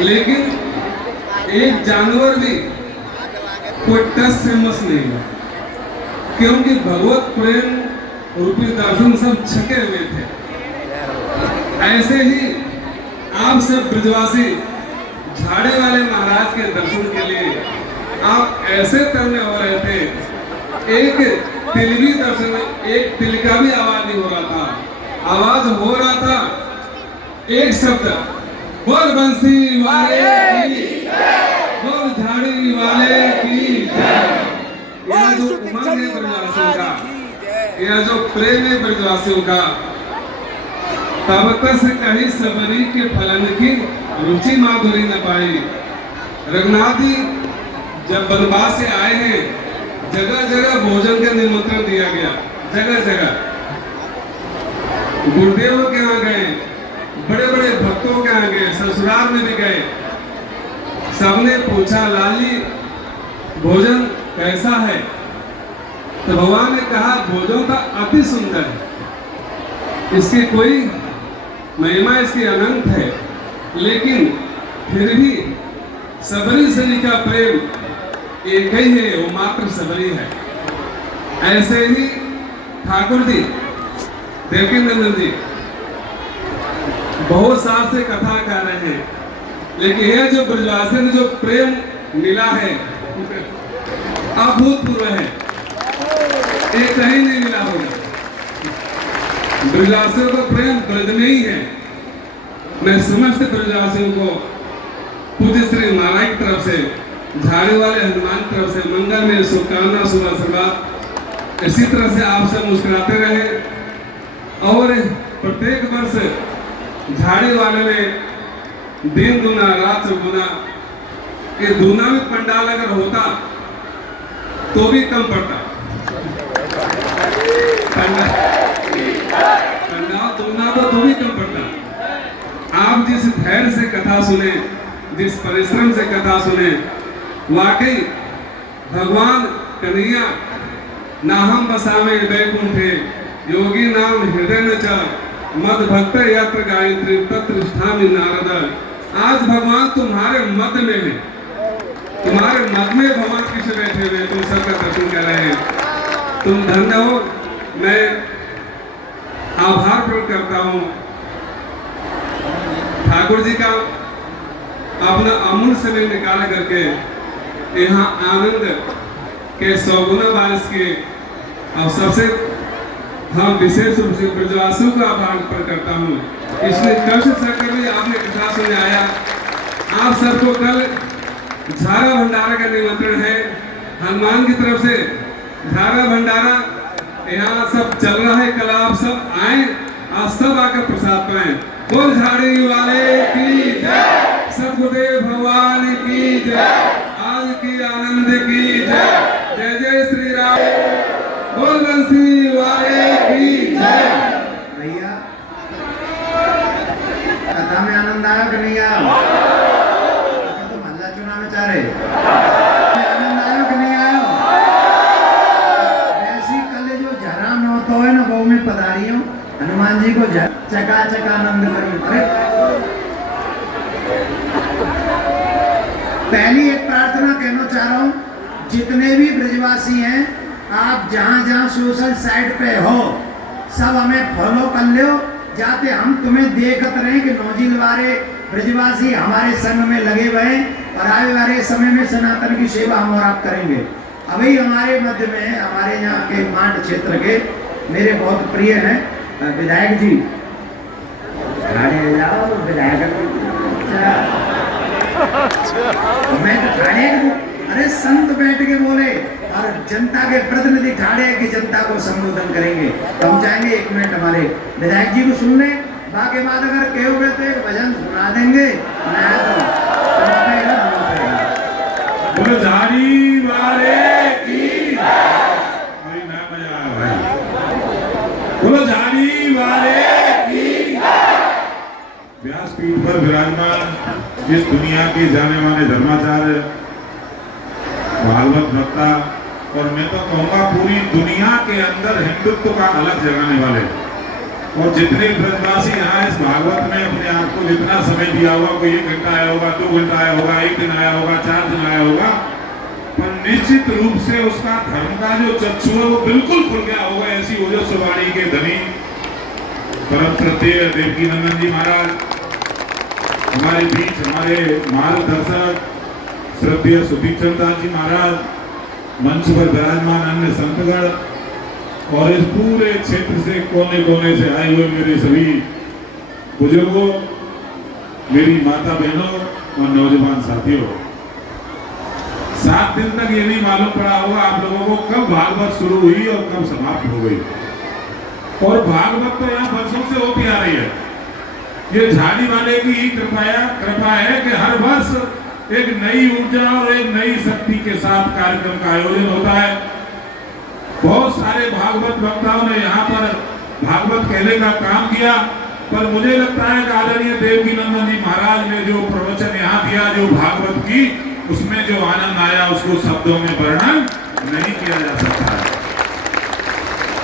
लेकिन एक जानवर भी कोई टच से मस नहीं है, क्योंकि भगवत प्रेम रूपी दर्शन सब छके हुए थे। ऐसे ही आप सब ब्रजवासी झाड़े वाले महाराज के दर्शन के लिए आप ऐसे तरने हो रहे थे, एक तिल भी दर्शन, एक तिल का भी आवाज नहीं हो रहा था। आवाज हो रहा था एक शब्द, बोल बंसी वाले की, बोल झाड़ी वाले की। यह जो उमंग है ब्रजवासियों का, यह जो प्रेम है ब्रजवासियों का, तब तक से कहीं सबरी के फलन की रुचि माधुरी न पाई। रघुनाथ जी जब वनवास से आए हैं, जगह जगह भोजन का निमंत्रण दिया गया, जगह जगह गुरुदेव के यहाँ गए, बड़े बड़े भक्तों के यहाँ गए, ससुराल में भी गए। सबने पूछा लाली भोजन कैसा है, तो भगवान ने कहा भोजन का अति सुंदर है, इसकी कोई महिमा इसकी अनंत है, लेकिन फिर भी सबरी से का प्रेम एक ही है, वो मात्र सबरी है। ऐसे ही ठाकुर जी देवकी नंदन जी बहुत साल से कथा कर रहे हैं, लेकिन यह जो ब्रजवासी ने जो प्रेम मिला है अभूतपूर्व है, ये कहीं नहीं मिला होगा। ब्रजवासियों का प्रेम ब्रज में ही है। मैं समस्त ब्रजवासियों को पूज्य श्री नारायण की तरफ से, झाड़े वाले हनुमान की तरफ से मंगल में शुभकामना शुभ आशीर्वाद। इसी तरह से आप सब मुस्कुराते रहे और प्रत्येक वर्ष झाड़ी वाले में दिन दुना रात चौगुना, ये दूना भी पंडाल अगर होता तो भी कम पड़ता। पंडाल दूना तो भी कम पड़ता। आप जिस धैर्य से कथा सुने, जिस परिश्रम से कथा सुने, वाकई भगवान कन्हैया नाहम बसावे वैकुंठे योगी नाम हृदय न च मद भक्त यत्र गायत्री तत्र स्थामि नारद। आज भगवान तुम्हारे मध्य में है, तुम्हारे मध्य में भगवान किसे बैठे हुए, तुम सबका दर्शन कर रहे हैं। तुम धन्य हो। मैं आभार प्रकट करता हूँ ठाकुर जी का, अपना अमूल्य समय निकाल करके यहाँ आनंद के सौगुना बारिश के अवसर से हम विशेष रूप से ब्रजवासियों का आभार प्रकट करता हूँ। इसलिए कष्ट सहकर भी आपने कथा सुनने आया। आप सबको कल झारा भंडारा का निमंत्रण है, हनुमान की तरफ से झारा भंडारा यहाँ सब चल रहा है। कल आप सब आए, आप सब आकर प्रसाद पाए। बोल झाड़ी वाले की जय, सतगुरुदेव भगवान की जय, आज की आनंद की जय, जय जय श्री राम। बोल बंसी वाले की जय। भैया कथा में आनंद आया कि नहीं आया? तो महल्ला चुनाव में चाह रहे आनंद आया कि नहीं आया? ऐसी कल जो झरा न होता है ना, वो में पधारी हूँ हनुमान जी को चका चका आनंद करी। पहली एक प्रार्थना कहना चाह रहा हूँ, जितने भी ब्रजवासी हैं, आप जहाँ जहाँ सोशल साइट पे हो सब हमें फॉलो कर लो, जाते हम तुम्हें देखते रहे कि नौजिल वाले ब्रजवासी हमारे संग में लगे हुए और आने वाले समय में सनातन की सेवा हम और आप करेंगे। अभी हमारे मध्य में हमारे यहाँ के मांड क्षेत्र के मेरे बहुत प्रिय हैं विधायक जी, विधायक मैं तो ठाणे, अरे संत बैठ के बोले और जनता के प्रतिनिधि ठाणे की जनता को संबोधन करेंगे, तो हम चाहेंगे 1 मिनट हमारे विधायक जी को सुन लें। बाकी बाद अगर कहे हुए तो एक भजन सुना देंगे। बोलो झाड़ी वाले की, बोलो झाड़ी वाले की। व्यासपीठ पर विराजमान जिस दुनिया के जाने माने धर्माचार्य, भागवत वक्ता और मैं तो कहूँगा पूरी दुनिया के अंदर हिंदुत्व का अलग जगाने वाले और जितने ब्रजवासी यहाँ इस भागवत में अपने आप को जितना समय दिया होगा, कोई 1 घंटा आया होगा, 2 घंटा आया होगा, 1 दिन आया होगा, 4 दिन आया होगा, पर निश्चित रूप से उसका धर्म का जो चक्षु है वो बिल्कुल खुल गया होगा। ऐसी ओजस्वाणी के धनी परम श्रद्धेय देवकीनंदन जी महाराज हमारे बीच, हमारे मार्गदर्शक श्रद्धेय सुदीक्षण दास जी महाराज, मंच पर विराजमान अन्य संतगण और इस पूरे क्षेत्र से कोने कोने से आए हुए मेरे सभी बुजुर्गों, मेरी माता बहनों और नौजवान साथियों, 7 दिन तक ये नहीं मालूम पड़ा होगा आप लोगों को कब भागवत शुरू हुई और कब समाप्त हो गई। और भागवत तो यहाँ वर्षों से होती आ रही है। ये झाड़ी वाले की ही कृपा है कि हर वर्ष एक नई ऊर्जा और एक नई शक्ति के साथ कार्यक्रम का आयोजन होता है। बहुत सारे भागवत वक्ताओं ने यहाँ पर भागवत कहने का काम किया, पर मुझे लगता है कि आदरणीय देवकीनंदन जी महाराज ने जो प्रवचन यहाँ दिया, जो भागवत की, उसमें जो आनंद आया उसको शब्दों में वर्णन नहीं किया जा सकता है।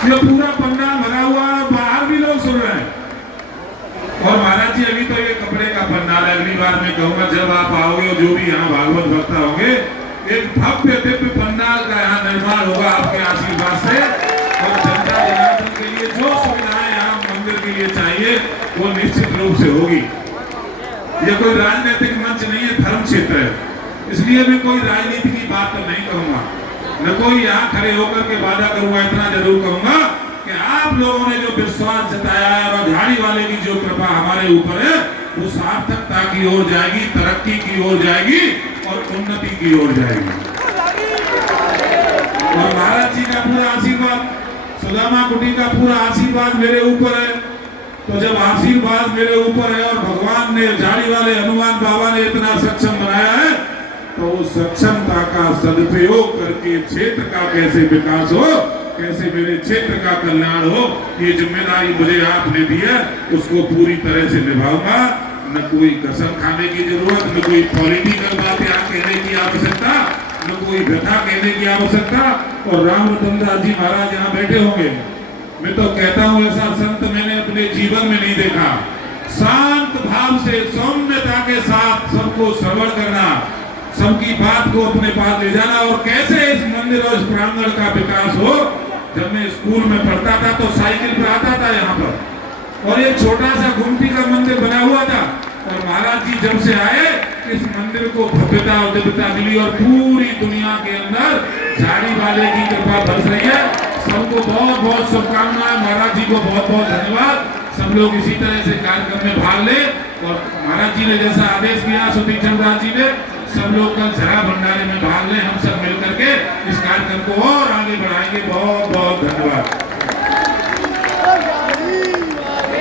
ये पूरा पंडाल भरा हुआ है, बाहर भी लोग सुन रहे हैं। और महाराज जी अभी तो ये कपड़े का पंडाल है, अगली बार मैं कहूंगा जब आप आओगे और जो भी यहाँ भागवत वक्ता होंगे, एक भव्य दिव्य पंडाल का यहाँ निर्माण होगा आपके आशीर्वाद से। और जनता जनार्दन के लिए जो सुविधाएं यहाँ मंदिर के लिए चाहिए वो निश्चित रूप से होगी। ये कोई राजनीतिक मंच नहीं है, धर्म क्षेत्र है, इसलिए मैं कोई राजनीति की बात तो नहीं कहूंगा, न कोई यहाँ खड़े होकर के वादा करूंगा। इतना जरूर कहूंगा कि आप लोगों ने जो विश्वास जताया है और झाड़ी वाले की जो कृपा हमारे ऊपर है वो सार्थकता की ओर जाएगी, तरक्की की ओर जाएगी और उन्नति की ओर जाएगी। और महाराज जी का पूरा आशीर्वाद, सुदामा कुटी का पूरा आशीर्वाद मेरे ऊपर है। तो जब आशीर्वाद मेरे ऊपर है और भगवान ने, झाड़ी वाले हनुमान बाबा ने इतना सक्षम बनाया है, तो उस सक्षमता का सदुपयोग करके क्षेत्र का कैसे विकास हो, कैसे मेरे क्षेत्र का कल्याण हो, ये जिम्मेदारी मुझे आपने दी है, उसको पूरी तरह से निभाऊंगा। न कोई कसम खाने की जरूरत, न कोई पॉलिटिकल बात यहाँ कहने की आवश्यकता, न कोई व्यथा कहने की आवश्यकता। और राम रतन दास जी महाराज यहाँ बैठे होंगे, मैं तो कहता हूँ ऐसा संत मैंने अपने जीवन में नहीं देखा। शांत भाव से, सौम्यता के साथ सबको श्रवण करना, सबकी बात को अपने पास ले जाना, और कैसे इस मंदिर और इस प्रांगण का विकास हो। जब मैं स्कूल में पढ़ता था तो साइकिल पर आता था यहाँ पर, और एक छोटा सा गुमटी का मंदिर बना हुआ था, और महाराज जी जब से आए इस मंदिर को भव्यता और दिव्यता मिली, और पूरी दुनिया के अंदर झाड़ी वाले की कृपा बरस रही है। सबको बहुत बहुत शुभकामनाएं, महाराज जी को बहुत बहुत धन्यवाद। सब लोग इसी तरह से कार्यक्रम में भाग ले, और महाराज जी ने जैसा आदेश किया सुदीक्षण दास जी ने, सब लोग कल जरा भंडारे में भाग लें, हम सब मिलकर के इस कार्यक्रम को और आगे बढ़ाएंगे। बहुत बहुत धन्यवाद।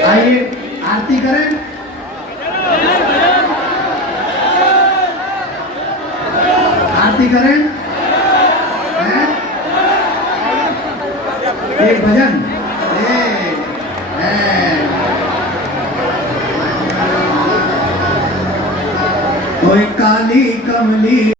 आइए आरती करें। आरती करें, हैं? एक भजन, कोई काली कमली